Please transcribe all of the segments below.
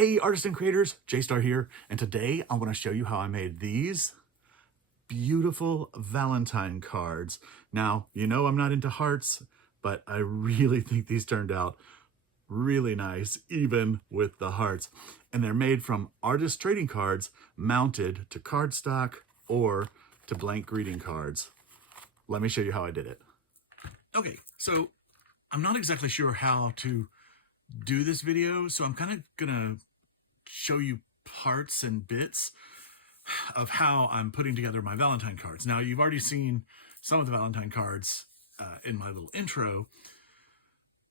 Hey artists and creators, J-Star here, and today I want to show you how I made these beautiful Valentine cards. Now, you know I'm not into hearts, but I really think these turned out really nice, even with the hearts. And they're made from artist trading cards mounted to cardstock or to blank greeting cards. Let me show you how I did it. Okay, so I'm not exactly sure how to do this video, so I'm kind of gonna show you parts and bits of how I'm putting together my Valentine cards. Now, you've already seen some of the Valentine cards in my little intro,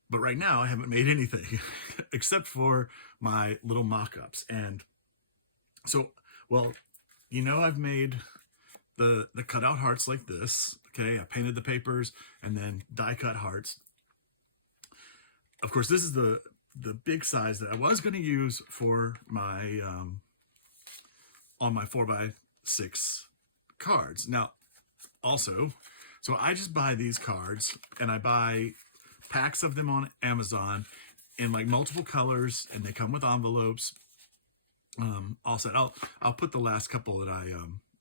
but right now I haven't made anything except for my little mock-ups. And so, well, you know, I've made the cutout hearts like this. Okay, I painted the papers and then die cut hearts. Of course, this is the big size that I was going to use for my on my 4x6 cards. Now, also, so I just buy these cards and I buy packs of them on Amazon in like multiple colors, and they come with envelopes. All set. I'll put the last couple that I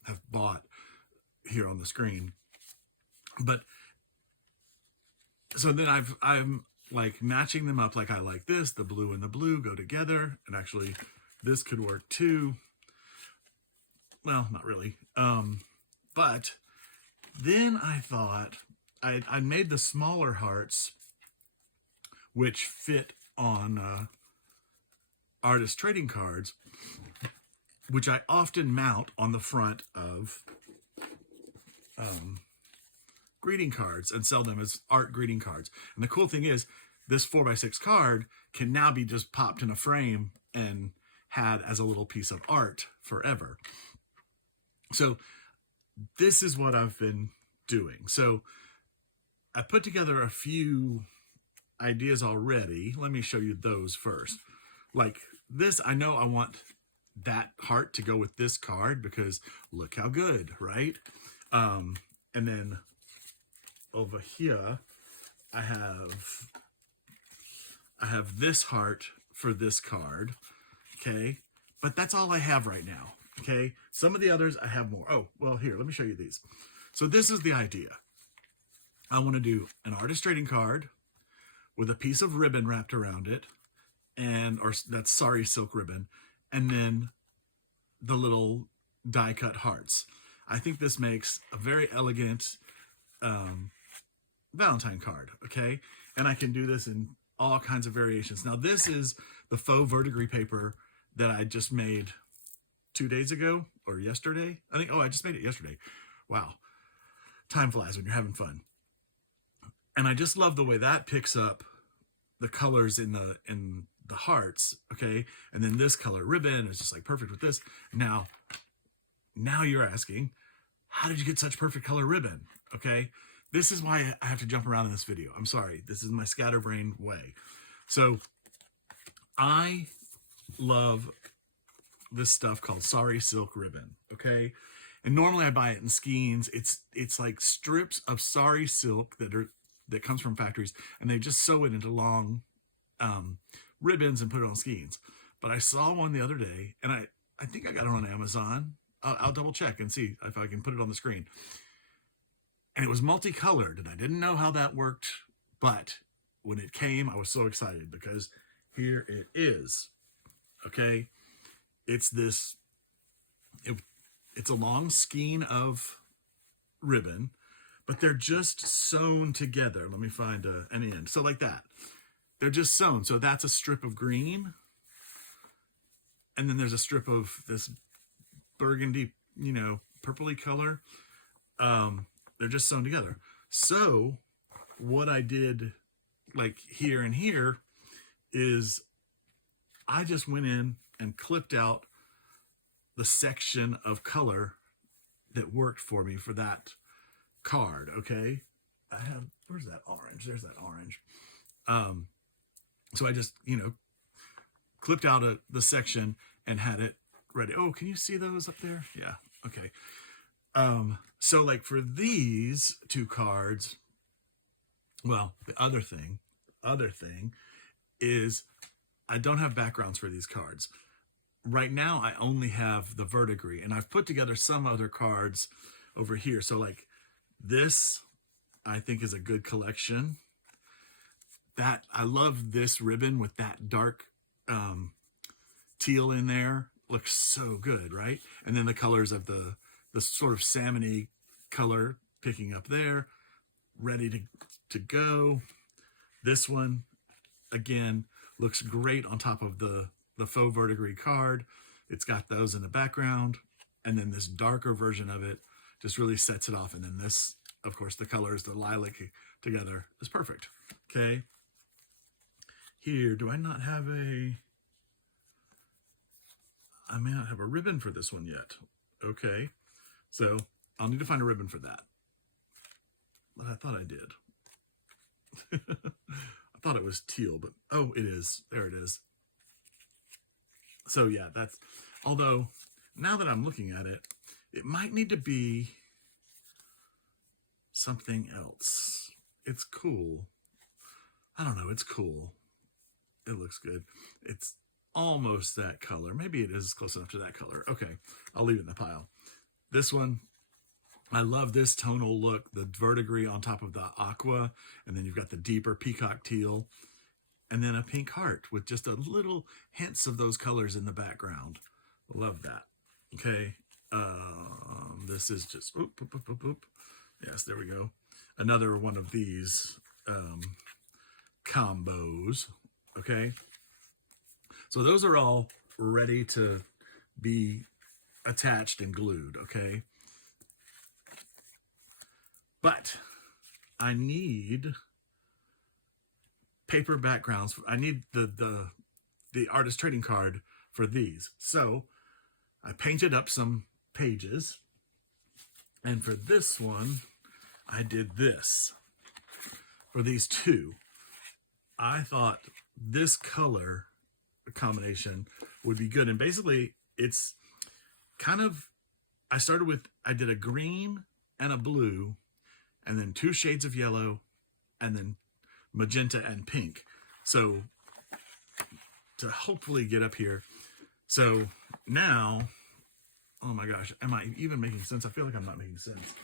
have bought here on the screen. But so then I'm like matching them up like I like this. The blue and the blue go together, and actually this could work too. Well, not really. But then I thought I made the smaller hearts, which fit on artist trading cards, which I often mount on the front of greeting cards and sell them as art greeting cards. And the cool thing is, this 4x6 card can now be just popped in a frame and had as a little piece of art forever. So this is what I've been doing. So I put together a few ideas already. Let me show you those first. Like this, I know I want that heart to go with this card because look how good, right? And then over here, I have this heart for this card, okay? But that's all I have right now, okay? Some of the others I have more. Oh, well, here, let me show you these. So this is the idea. I want to do an artist trading card with a piece of ribbon wrapped around it, or that's sari silk ribbon, and then the little die cut hearts. I think this makes a very elegant Valentine card, okay? And I can do this in all kinds of variations. Now, this is the faux verdigris paper that I just made 2 days ago or yesterday. I think, oh, I just made it yesterday. Wow. Time flies when you're having fun. And I just love the way that picks up the colors in the hearts, okay? And then this color ribbon is just like perfect with this. Now you're asking, how did you get such perfect color ribbon? Okay, this is why I have to jump around in this video. I'm sorry, this is my scatterbrain way. So I love this stuff called sari silk ribbon, okay? And normally I buy it in skeins. It's like strips of sari silk that comes from factories, and they just sew it into long ribbons and put it on skeins. But I saw one the other day, and I think I got it on Amazon. I'll double check and see if I can put it on the screen. And it was multicolored, and I didn't know how that worked, but when it came, I was so excited because here it is, okay? It's this, it's a long skein of ribbon, but they're just sewn together. Let me find an end. So like that. They're just sewn. So that's a strip of green, and then there's a strip of this burgundy, you know, purpley color. They're just sewn together. So what I did like here and here is I just went in and clipped out the section of color that worked for me for that card, okay? I have, where's that orange? There's that orange. So I just, you know, clipped out the section and had it ready. Oh, can you see those up there? Yeah, okay. So like for these two cards, well, the other thing is I don't have backgrounds for these cards. Right now, I only have the verdigris, and I've put together some other cards over here. So like this, I think is a good collection. That I love this ribbon with that dark teal in there. Looks so good, right? And then the colors of the sort of salmon-y color picking up there, ready to go. This one, again, looks great on top of the faux verdigris card. It's got those in the background, and then this darker version of it just really sets it off. And then this, of course, the colors, the lilac together is perfect. Okay. Here, do I not have I may not have a ribbon for this one yet. Okay. So I'll need to find a ribbon for that. But I thought I did. I thought it was teal, but oh, it is. There it is. So yeah, that's, although now that I'm looking at it, it might need to be something else. It's cool. I don't know. It's cool. It looks good. It's almost that color. Maybe it is close enough to that color. Okay, I'll leave it in the pile. This one, I love this tonal look, the verdigris on top of the aqua, and then you've got the deeper peacock teal, and then a pink heart with just a little hints of those colors in the background. Love that. Okay, this is just, oop, oop, oop, oop, oop. Yes, there we go. Another one of these combos. Okay, so those are all ready to be attached and glued. Okay, but I need paper backgrounds. I need the artist trading card for these. So I painted up some pages, and for this one, I did this. For these two, I thought this color combination would be good. And basically, it's kind of, I did a green and a blue, and then 2 shades of yellow, and then magenta and pink. So to hopefully get up here. So now, oh my gosh, am I even making sense? I feel like I'm not making sense.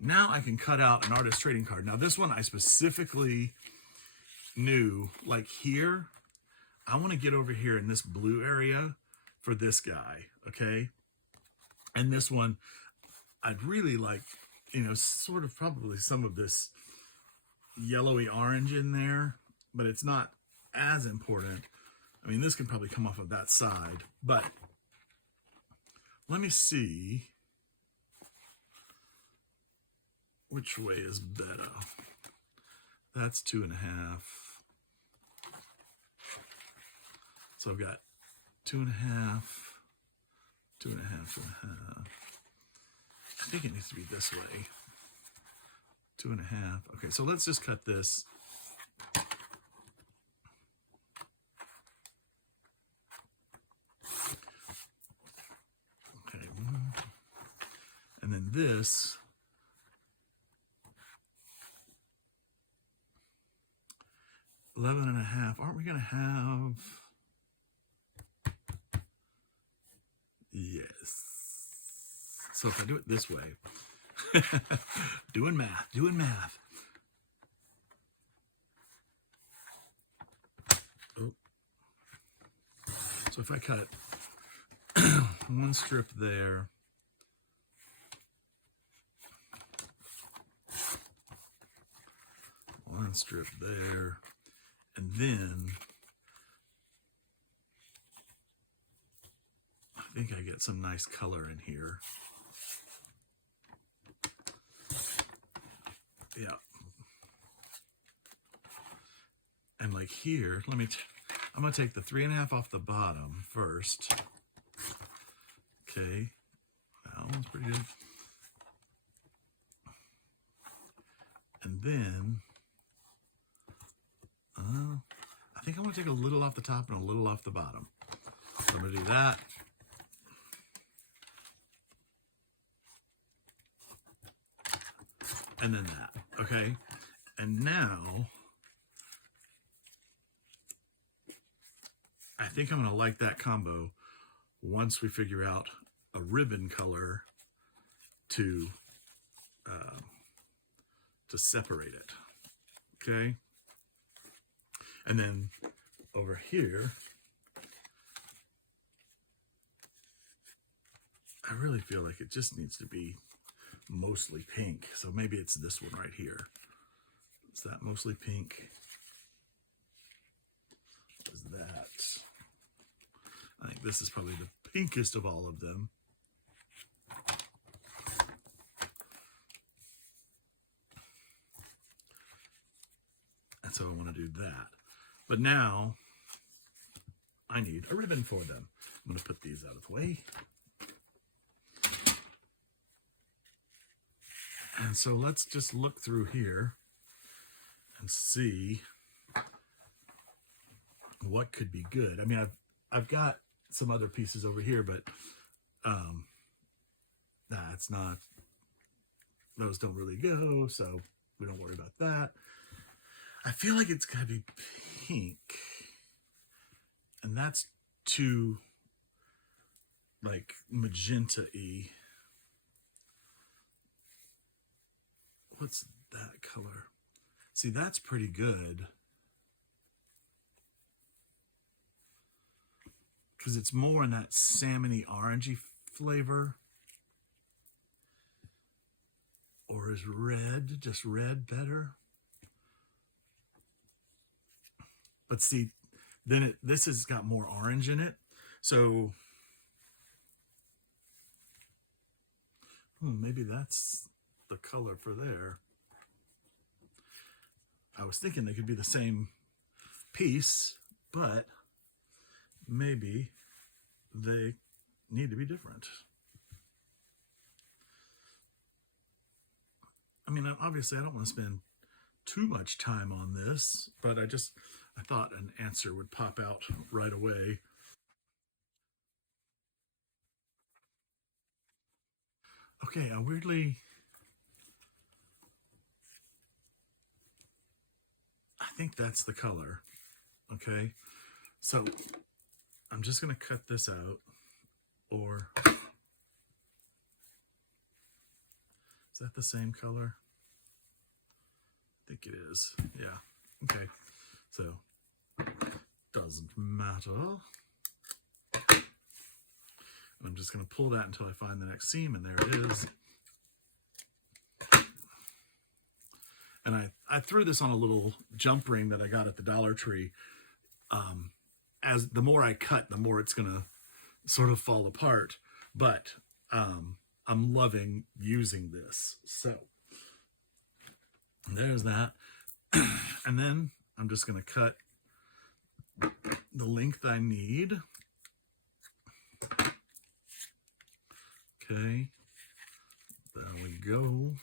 Now I can cut out an artist trading card. Now this one I specifically knew, like here, I want to get over here in this blue area for this guy, okay? And this one, I'd really like, you know, sort of probably some of this yellowy orange in there, but it's not as important. I mean, this can probably come off of that side, but let me see which way is better. That's 2.5. So I've got 2.5, 2.5, 2.5. I think it needs to be this way. 2.5. Okay, so let's just cut this. Okay. And then this, $11.5. Aren't we going to have? Yes. So if I do it this way, doing math. Oh. So if I cut one strip there, one strip there, and then I think I get some nice color in here. Yeah. And like here, I'm going to take the 3.5 off the bottom first. Okay. That one's pretty good. And then, I think I'm going to take a little off the top and a little off the bottom. So I'm going to do that. And then that, okay? And now, I think I'm gonna like that combo once we figure out a ribbon color to separate it. Okay, and then over here, I really feel like it just needs to be mostly pink. So maybe it's this one right here. Is that mostly pink? Is that? I think this is probably the pinkest of all of them. And so I want to do that. But now I need a ribbon for them. I'm going to put these out of the way. And so let's just look through here and see what could be good. I mean, I've got some other pieces over here, but it's not, those don't really go, so we don't worry about that. I feel like it's gotta be pink, and that's too like magenta-y. What's that color? See, that's pretty good, because it's more in that salmony orangey flavor. Or is red, just red, better? But see, then this has got more orange in it. So maybe that's the color for there. I was thinking they could be the same piece, but maybe they need to be different. I mean, obviously I don't want to spend too much time on this, but I thought an answer would pop out right away. Okay, I think that's the color. Okay, so I'm just going to cut this out, or is that the same color? I think it is. Yeah. Okay. So doesn't matter. And I'm just going to pull that until I find the next seam, and there it is. And I threw this on a little jump ring that I got at the Dollar Tree. As the more I cut, the more it's going to sort of fall apart. But I'm loving using this. So there's that. And then I'm just going to cut the length I need. Okay, there we go.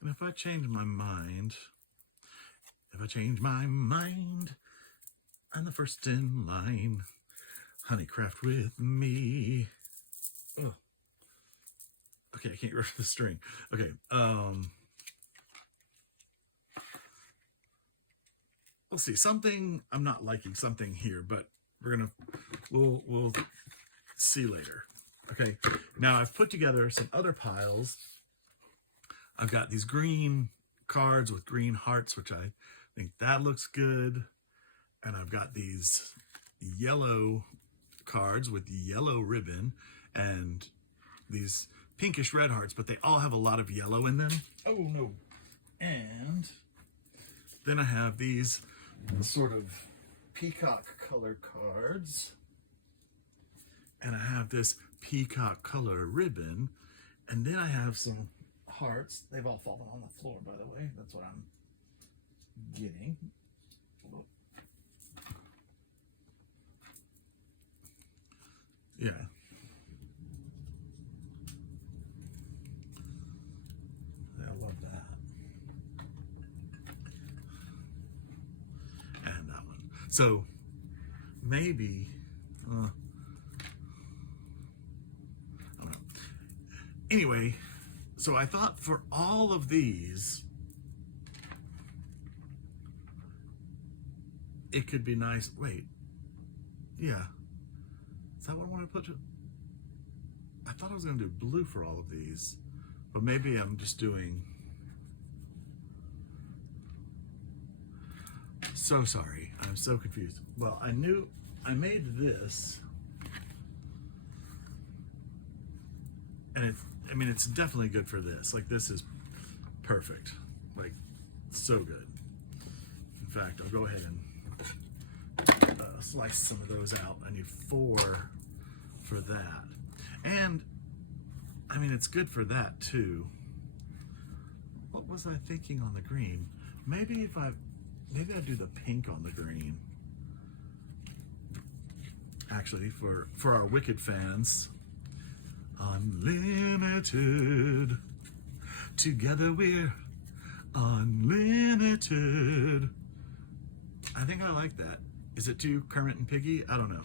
And if I change my mind, I'm the first in line. Honeycraft with me. Oh. Okay, I can't remember the string. Okay, we'll see. Something, I'm not liking something here, but we'll see later. Okay, now I've put together some other piles. I've got these green cards with green hearts, which I think that looks good. And I've got these yellow cards with yellow ribbon and these pinkish red hearts, but they all have a lot of yellow in them. Oh no. And then I have these sort of peacock colored cards. And I have this peacock color ribbon. And then I have some hearts. They've all fallen on the floor, by the way. That's what I'm getting. Yeah. I love that. And that one. So maybe, I don't know. Anyway, So I thought for all of these, it could be nice. Wait, yeah. Is that what I want to put? I thought I was going to do blue for all of these, but maybe I'm just doing. So sorry, I'm so confused. Well, I knew I made this, and I mean, it's definitely good for this. Like, this is perfect. Like, so good. In fact, I'll go ahead and slice some of those out. I need 4 for that. And, I mean, it's good for that, too. What was I thinking on the green? Maybe I do the pink on the green. Actually, for our Wicked fans, unlimited. Together we're unlimited. I think I like that. Is it too Kermit and Piggy? I don't know.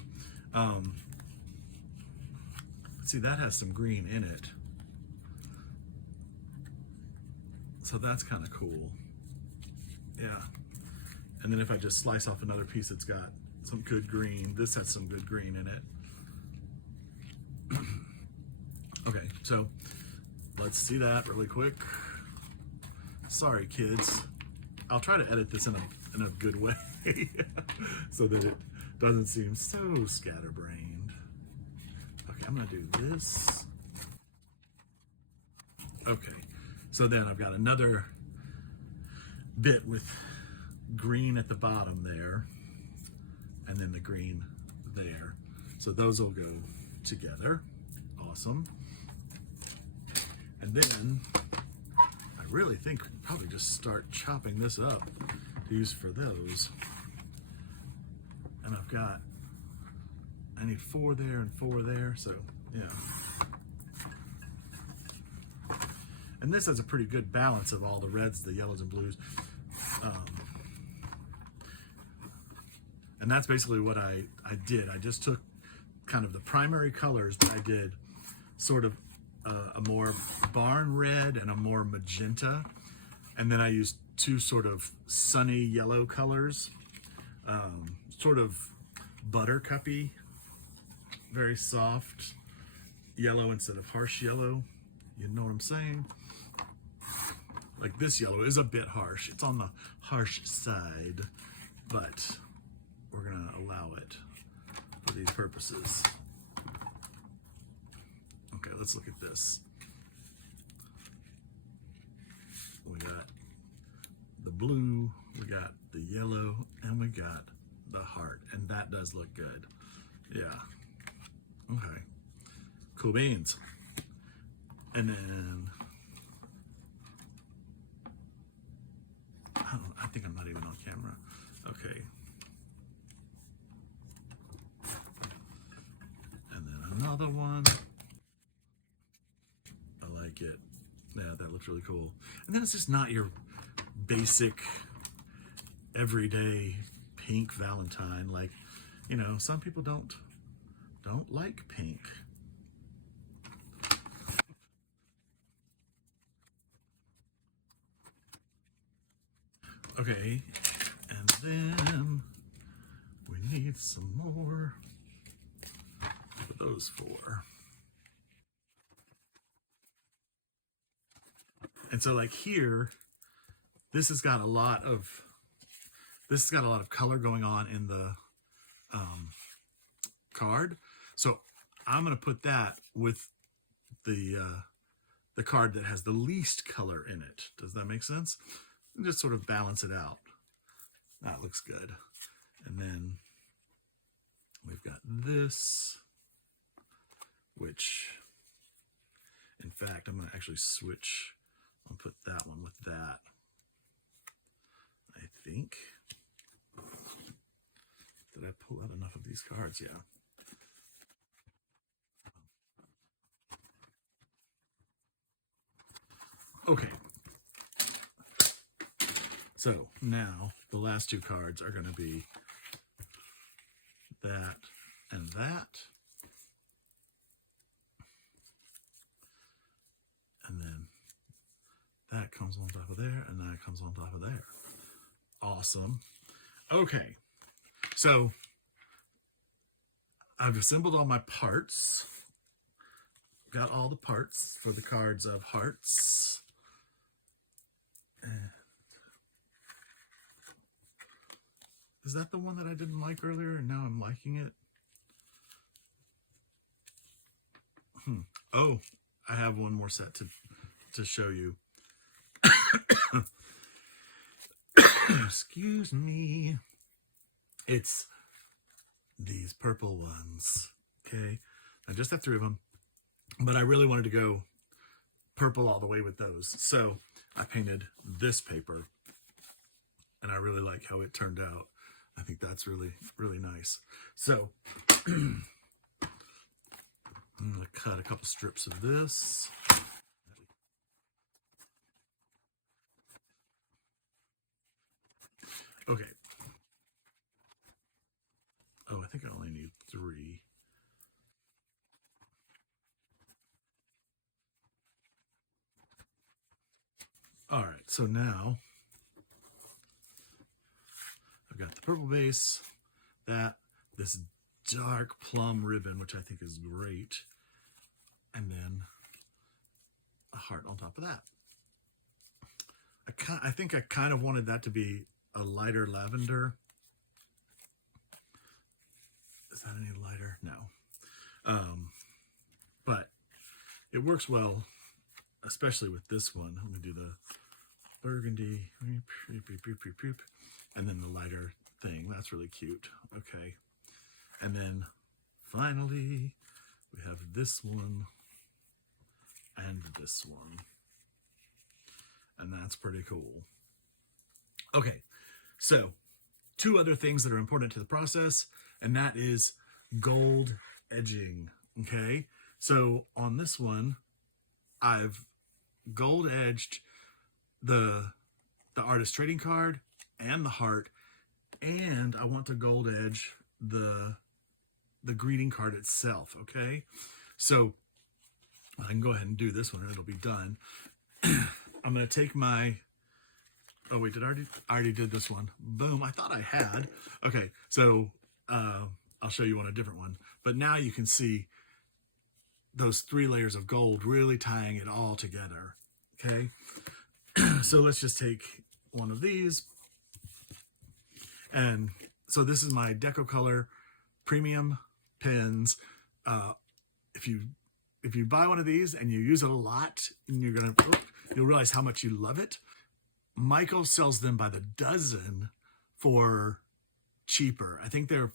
See, that has some green in it. So that's kind of cool. Yeah. And then if I just slice off another piece, it's got some good green. This has some good green in it. Okay, so let's see that really quick. Sorry, kids. I'll try to edit this in a good way so that it doesn't seem so scatterbrained. Okay, I'm gonna do this. Okay, so then I've got another bit with green at the bottom there, and then the green there. So those will go together. Awesome. And then I really think we can probably just start chopping this up to use for those. And I need 4 there and 4 there, so yeah. And this has a pretty good balance of all the reds, the yellows, and blues. And that's basically what I did. I just took kind of the primary colors, but I did sort of a more barn red and a more magenta. And then I used 2 sort of sunny yellow colors, sort of buttercuppy, very soft yellow instead of harsh yellow. You know what I'm saying? Like, this yellow is a bit harsh. It's on the harsh side, but we're gonna allow it for these purposes. Okay, let's look at this. We got the blue, we got the yellow, and we got the heart, and that does look good. Yeah. Okay. Cool beans. And then I think I'm not even on camera. Okay. And then another one. I like it. Yeah, that looks really cool. And then it's just not your basic everyday pink Valentine. Like, you know, some people don't like pink. Okay, and then we need some more for those 4. And so, like, here, this has got a lot of color going on in the card. So I'm gonna put that with the card that has the least color in it. Does that make sense? And just sort of balance it out. That looks good. And then we've got this, which, in fact, I'm gonna actually switch. I'll put that one with that, I think. Did I pull out enough of these cards? Yeah. Okay. So now the last 2 cards are going to be that and that. And then That comes on top of there, and that comes on top of there. Awesome. Okay, so I've assembled all my parts. Got all the parts for the cards of hearts. Is that the one that I didn't like earlier and now I'm liking it? Oh, I have one more set to show you. Excuse me. It's these purple ones. Okay, I just have 3 of them, but I really wanted to go purple all the way with those. So I painted this paper, and I really like how it turned out. I think that's really, really nice. So I'm going to cut a couple strips of this. Okay. Oh, I think I only need 3. All right, so now I've got the purple base, this dark plum ribbon, which I think is great, and then a heart on top of that. I think I kind of wanted that to be a lighter lavender. Is that any lighter? No. But it works well, especially with this one. I'm going to do the burgundy, and then the lighter thing. That's really cute. Okay. And then finally, we have this one and this one. And that's pretty cool. Okay, so 2 other things that are important to the process, and that is gold edging. Okay, so on this one, I've gold edged the artist trading card and the heart, and I want to gold edge the greeting card itself. Okay, so I can go ahead and do this one and it'll be done. I'm going to take my, oh wait, I already did this one. Boom, I thought I had. Okay, so I'll show you on a different one. But now you can see those 3 layers of gold really tying it all together. Okay, so let's just take one of these. And so this is my Deco Color Premium pens. If you buy one of these and you use it a lot, and you'll realize how much you love it. Michael sells them by the dozen for cheaper. I think they're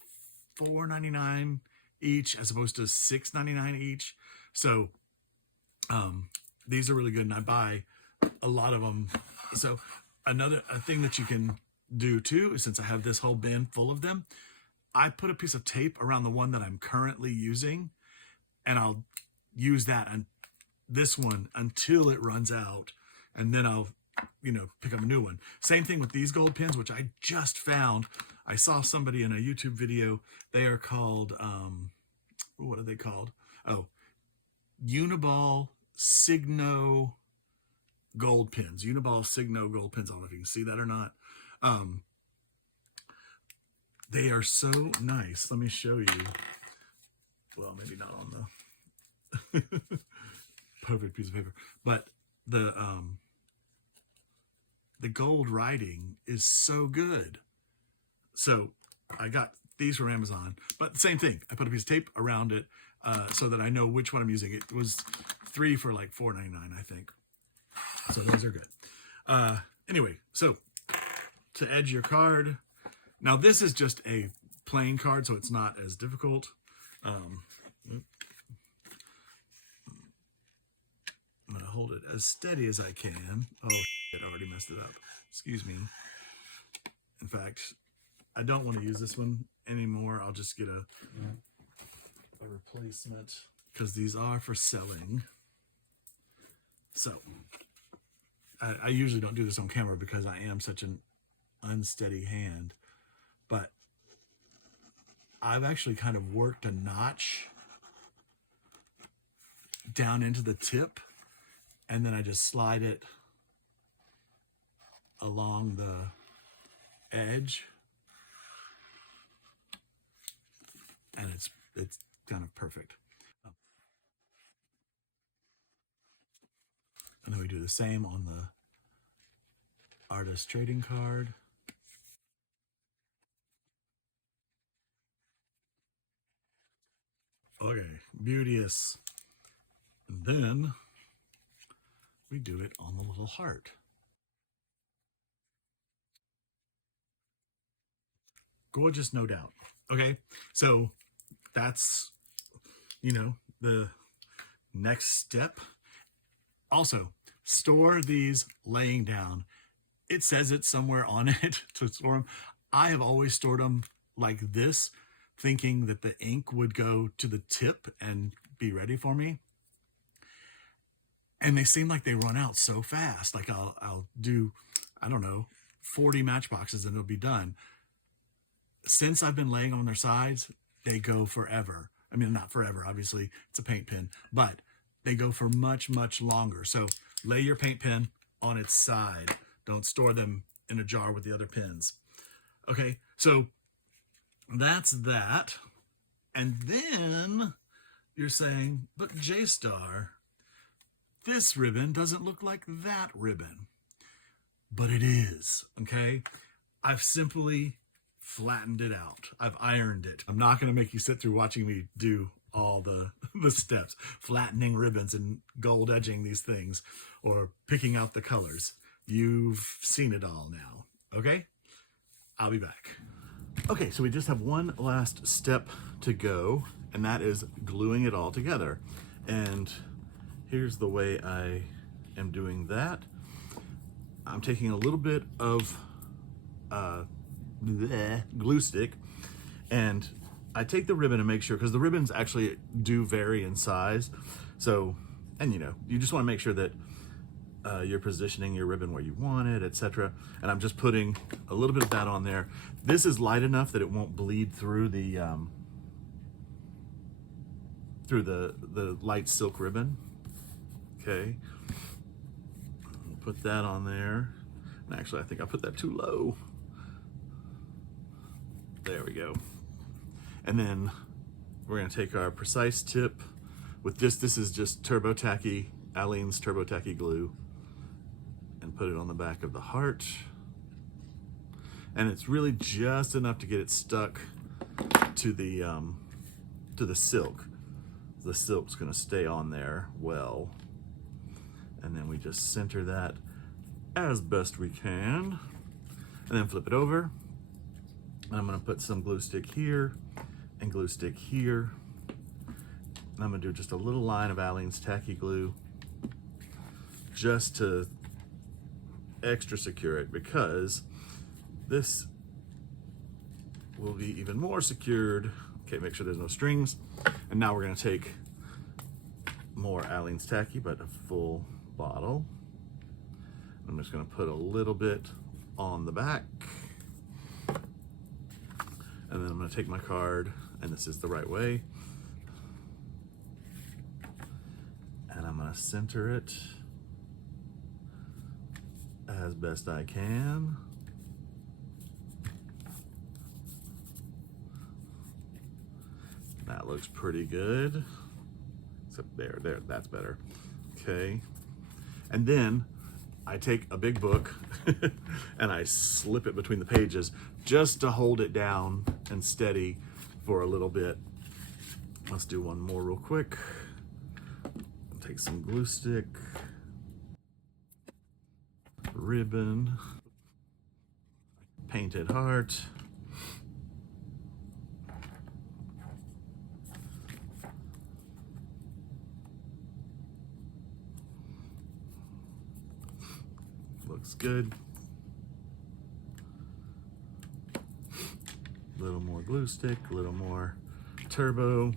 $4.99 each as opposed to $6.99 each. So these are really good, and I buy a lot of them. So a thing that you can do too is, since I have this whole bin full of them, I put a piece of tape around the one that I'm currently using, and I'll use that and this one until it runs out, and then I'll pick up a new one. Same thing with these gold pens, which I just found. I saw somebody in a YouTube video. They are called what are they called? Oh, Uniball Signo gold pens. Uniball Signo gold pens. I don't know if you can see that or not. They are so nice. Let me show you. Well, maybe not on the perfect piece of paper, but the gold writing is so good. So I got these from Amazon, but the same thing. I put a piece of tape around it so that I know which one I'm using. It was 3 for like $4.99, I think. So those are good. Anyway, so to edge your card. Now this is just a plain card, so it's not as difficult. I'm going to hold it as steady as I can. Oh, it already messed it up. Excuse me. In fact, I don't want to use this one anymore. I'll just get a replacement because these are for selling. So I usually don't do this on camera because I am such an unsteady hand, but I've actually kind of worked a notch down into the tip, and then I just slide it along the edge, and it's kind of perfect. And then we do the same on the artist trading card. Okay, beauteous. And then we do it on the little heart. Gorgeous, no doubt. Okay, so that's, you know, the next step. Also, store these laying down. It says it somewhere on it to store them. I have always stored them like this, thinking that the ink would go to the tip and be ready for me. And they seem like they run out so fast. Like I'll do, I don't know, 40 matchboxes and it'll be done. Since I've been laying on their sides, they go forever. I mean, not forever, obviously, it's a paint pen, but they go for much, much longer. So lay your paint pen on its side. Don't store them in a jar with the other pens. Okay, so that's that. And then you're saying, but J-Star, this ribbon doesn't look like that ribbon. But it is, okay? I've simply flattened it out. I've ironed it. I'm not going to make you sit through watching me do all the steps, flattening ribbons and gold edging these things or picking out the colors. You've seen it all now, okay? I'll be back. Okay, so we just have one last step to go, and that is gluing it all together. And here's the way I am doing that. I'm taking a little bit of glue stick, and I take the ribbon and make sure, because the ribbons actually do vary in size. So, and you know, you just want to make sure that you're positioning your ribbon where you want it, etc. And I'm just putting a little bit of that on there. This is light enough that it won't bleed through the light silk ribbon. Okay, put that on there. And actually, I think I put that too low. There we go. And then we're gonna take our precise tip with this is just Turbo Tacky, Aleene's Turbo Tacky glue, and put it on the back of the heart. And it's really just enough to get it stuck to the silk. The silk's gonna stay on there well. And then we just center that as best we can. And then flip it over. And I'm gonna put some glue stick here and glue stick here. And I'm gonna do just a little line of Aleene's Tacky glue just to extra secure it, because this will be even more secured. Okay, make sure there's no strings. And now we're gonna take more Aleene's Tacky, but a full bottle. I'm just gonna put a little bit on the back. And then I'm gonna take my card, and this is the right way. And I'm gonna center it as best I can. That looks pretty good. Except there, that's better. Okay. And then I take a big book and I slip it between the pages just to hold it down and steady for a little bit. Let's do one more real quick. Take some glue stick, ribbon, painted heart, looks good. A little more glue stick, a little more turbo.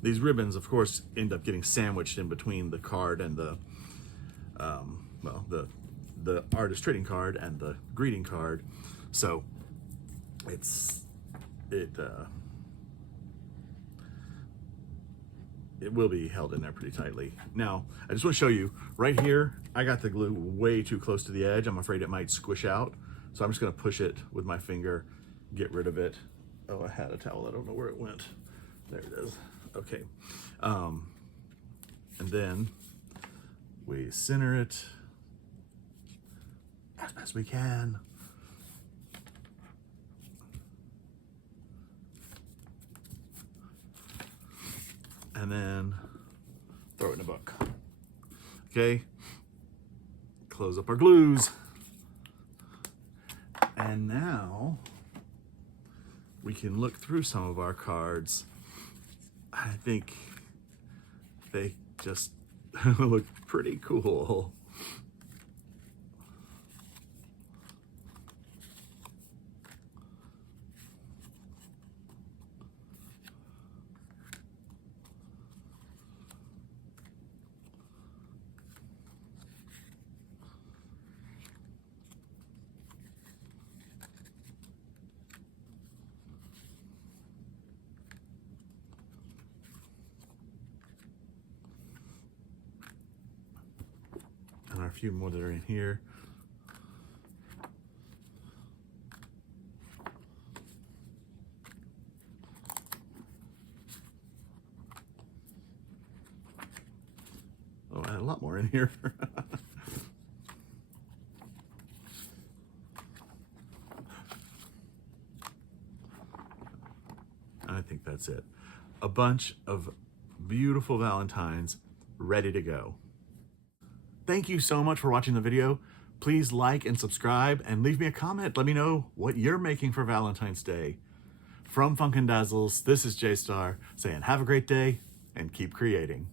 These ribbons, of course, end up getting sandwiched in between the card and the the artist trading card and the greeting card. So it will be held in there pretty tightly. Now, I just want to show you, right here, I got the glue way too close to the edge. I'm afraid it might squish out. So I'm just gonna push it with my finger, get rid of it. Oh, I had a towel, I don't know where it went. There it is, okay. And then we center it as best we can. And then throw it in a book. Okay, close up our glues. And now we can look through some of our cards. I think they just look pretty cool. And a few more that are in here. Oh, I had a lot more in here. I think that's it. A bunch of beautiful Valentines ready to go. Thank you so much for watching the video. Please like and subscribe and leave me a comment. Let me know what you're making for Valentine's Day. From Funkin' Dazzles, this is J-Star saying have a great day and keep creating.